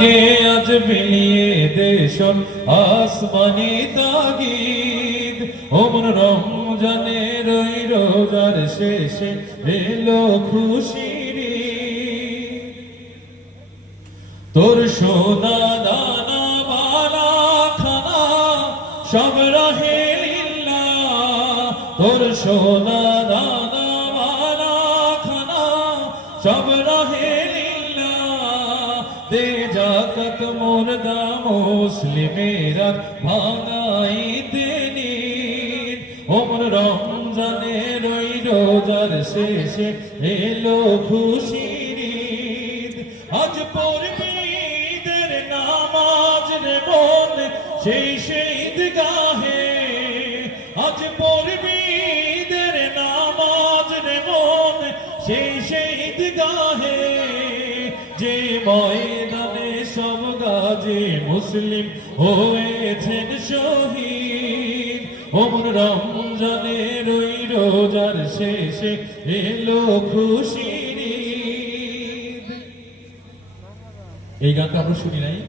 আজ বিলিয়ে দেশন আসমানি তাগিদ ওমন রমজানের ওই রোজার শেষে এলো খুশির তোর সোনা দানা বালা খানা সব রহে লিল্লাহ তোর সোনা দানা বালা খানা সব রহে দে জাকাত মুর্দা মুসলিমেরা ভাঙাইতে নিন ওমর রমজানের ওই রোজার শেষে এলো খুশির ঈদ আজ পড়বি ঈদের নামাজ রে মন সেই ঈদগাহে আজ পড়বি ঈদের নামাজ রে মন সেই ঈদগাহে যে ময়দানে সব গাজী মুসলিম হয়েছেন শহীদ ওমর রমজানের ওই রোজার শেষে এলো খুশির ঈদ। এই গানটা আমরা শুনি নাই।